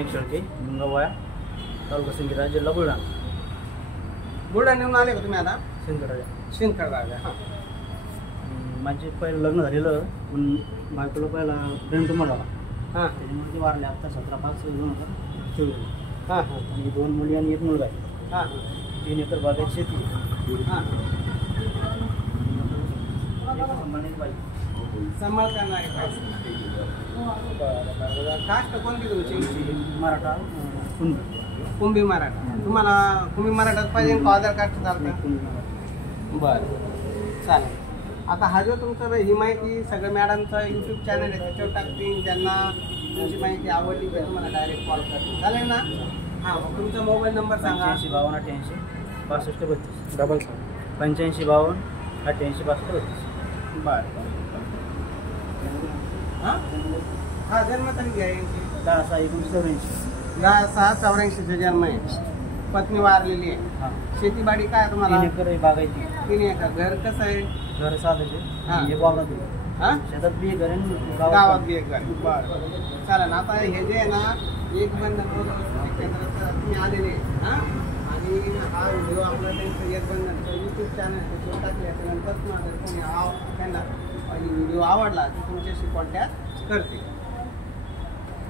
एक शेळके मुंगावाया तालुका सिंदखेड जिल्हा बुलढाणा. बुलढाण्याहून आले का तुम्ही आता? शिंदखेड. हां. माझे पहिलं लग्न झालेलं पण बायकोला पहिला ब्रेन ट्युमर झाला. हां त्याच्यामुळे ते वारले. आता 17/5/2024. हां हां आणि 2 मुली आणि 1 मुलगा आहे. हां 3 एकर बागेत शेती आहे. हां. संबंधित पाहिजे सांभाळ करणारे पाहिजे. बरं. कास्ट कोणती तुमची? मराठा कुंभी मराठा. तुम्हाला कुंभी मराठाच पाहिजे का आधार कार्ड चालतं? बरं चालेल. आता हा जो तुमचा ही माहिती सगळं मॅडमचा यूट्यूब चॅनल आहे त्याच्यावर टाकतील. ज्यांना तुमची माहिती आवडली तर तुम्हाला डायरेक्ट कॉल करतील. चालेल ना? हां मग तुमचा मोबाईल नंबर सांगा. 85 52 88 62 डबल 85 52 88 62 32. बरं. हां हां जन्मतारीख आहे यांची 10/6/1984. 10/6/84 जन्म आहे. पत्नी वारलेली आहे. हां. शेतीबाडी काय तुम्हाला? 3 एकर बागायती. 3 एकर. घर कसं आहे? घर साधायचे. हां. हे बागात हां शेतात बी घर आणि गावात बी एक घर. बरं चालेल. आता हे जे आहे ना एक बंधन केंद्राचं तुम्ही आलेले आहे. हां आणि हा व्हिडिओ आपला त्यांचं एक बंधनचं यूट्यूब चॅनल त्याच्यावर टाकले. त्यानंतर तुम्हाला कोणी त्यांना व्हिडिओ आवडला तर तुमच्याशी कॉन्टॅक्ट करते.